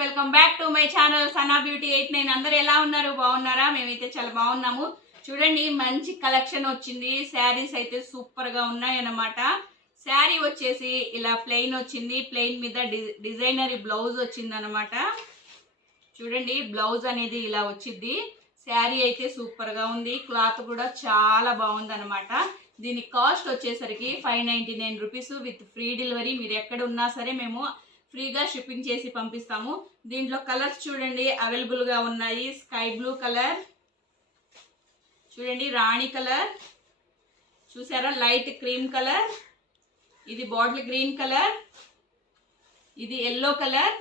Welcome back to my channel Sana beauty 89. అందరూ ఎలా ఉన్నారు? బాగున్నారా? మేమైతే చాలా బాగున్నాము. చూడండి, మంచి కలెక్షన్ వచ్చింది. శారీస్ అయితే సూపర్ గా ఉన్నాయి అన్నమాట. శారీ వచ్చేసి ఇలా ప్లెయిన్ వచ్చింది. ప్లెయిన్ మీద డిజైనరీ బ్లౌజ్ వచ్చింది అన్నమాట. చూడండి, బ్లౌజ్ అనేది ఇలా వచ్చింది. శారీ అయితే సూపర్ గా ఉంది. క్లాత్ కూడా చాలా బాగుంది అనమాట. దీని కాస్ట్ వచ్చేసరికి 599 రూపీస్ విత్ ఫ్రీ డెలివరీ. మీరు ఎక్కడ ఉన్నా సరే మేము ఫ్రీగా షిప్పింగ్ చేసి పంపిస్తాము. దీంట్లో కలర్స్ చూడండి అవైలబుల్ గా ఉన్నాయి. స్కై బ్లూ కలర్, చూడండి రాణి కలర్, చూసారా లైట్ క్రీమ్ కలర్, ఇది బాటిల్ గ్రీన్ కలర్, ఇది ఎల్లో కలర్,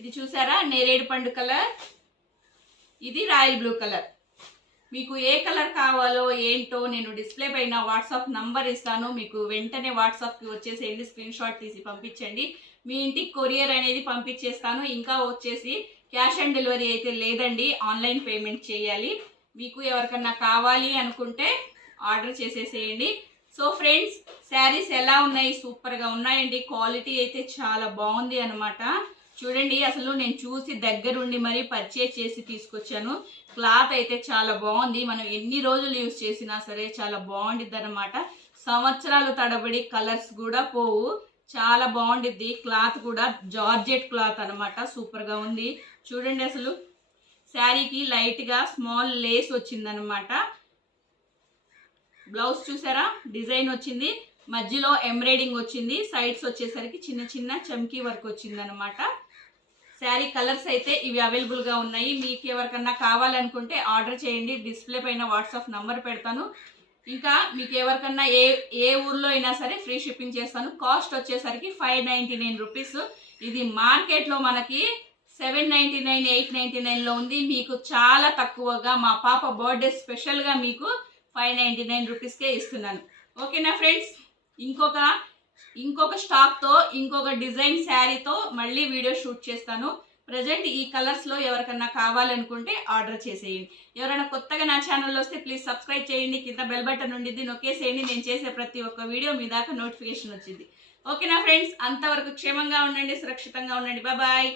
ఇది చూసారా నేరేడు పండు కలర్, ఇది రాయల్ బ్లూ కలర్. మీకు ఏ కలర్ కావాలో ఏంటో నేను డిస్ప్లే పైన వాట్సాప్ నంబర్ ఇస్తాను. మీకు వెంటనే వాట్సాప్కి వచ్చేసేయండి, స్క్రీన్ షాట్ తీసి పంపించండి. మీ ఇంటికి కొరియర్ అనేది పంపించేస్తాను. ఇంకా వచ్చేసి క్యాష్ ఆన్ డెలివరీ అయితే లేదండి, ఆన్లైన్ పేమెంట్ చేయాలి. మీకు ఎవరికన్నా కావాలి అనుకుంటే ఆర్డర్ చేసేసేయండి. సో ఫ్రెండ్స్, శారీస్ ఎలా ఉన్నాయి? సూపర్గా ఉన్నాయండి. క్వాలిటీ అయితే చాలా బాగుంది అనమాట. చూడండి, అసలు నేను చూసి దగ్గరుండి మరీ పర్చేజ్ చేసి తీసుకొచ్చాను. క్లాత్ అయితే చాలా బాగుంది. మనం ఎన్ని రోజులు యూజ్ చేసినా సరే చాలా బాగుండిద్ది అనమాట. సంవత్సరాలు తడబడి కలర్స్ కూడా పోవు. చాలా బాగుండిద్ది. క్లాత్ కూడా జార్జెట్ క్లాత్ అనమాట. సూపర్గా ఉంది. చూడండి, అసలు శారీకి లైట్గా స్మాల్ లేస్ వచ్చిందనమాట. బ్లౌజ్ చూసారా డిజైన్ వచ్చింది, మధ్యలో ఎంబ్రాయిడింగ్ వచ్చింది, సైడ్స్ వచ్చేసరికి చిన్న చిన్న చమ్కీ వర్క్ వచ్చిందనమాట. శారీ కలర్స్ అయితే ఇవి అవైలబుల్గా ఉన్నాయి. మీకు ఎవరికన్నా కావాలనుకుంటే ఆర్డర్ చేయండి. డిస్ప్లే పైన వాట్సాప్ నంబర్ పెడతాను. ఇంకా మీకు ఎవరికన్నా ఏ ఊర్లో అయినా సరే ఫ్రీ షిప్పింగ్ చేస్తాను. కాస్ట్ వచ్చేసరికి 599 రూపీస్. ఇది మార్కెట్లో మనకి 799, 899లో ఉంది. మీకు చాలా తక్కువగా మా పాప బర్త్డే స్పెషల్గా మీకు 599 రూపీస్కే ఇస్తున్నాను. ఓకేనా ఫ్రెండ్స్? ఇంకొక స్టాక్తో ఇంకొక డిజైన్ శారీతో మళ్ళీ వీడియో షూట్ చేస్తాను. ప్రజెంట్ ఈ కలర్స్లో ఎవరికన్నా కావాలనుకుంటే ఆర్డర్ చేసేయండి. ఎవరైనా కొత్తగా నా ఛానల్లో వస్తే ప్లీజ్ సబ్స్క్రైబ్ చేయండి. కింద బెల్ బటన్ ఉండిద్ది, నొక్కేసేయండి. నేను చేసే ప్రతి ఒక్క వీడియో మీ దాకా నోటిఫికేషన్ వచ్చింది. ఓకేనా ఫ్రెండ్స్? అంతవరకు క్షేమంగా ఉండండి, సురక్షితంగా ఉండండి. బాయ్.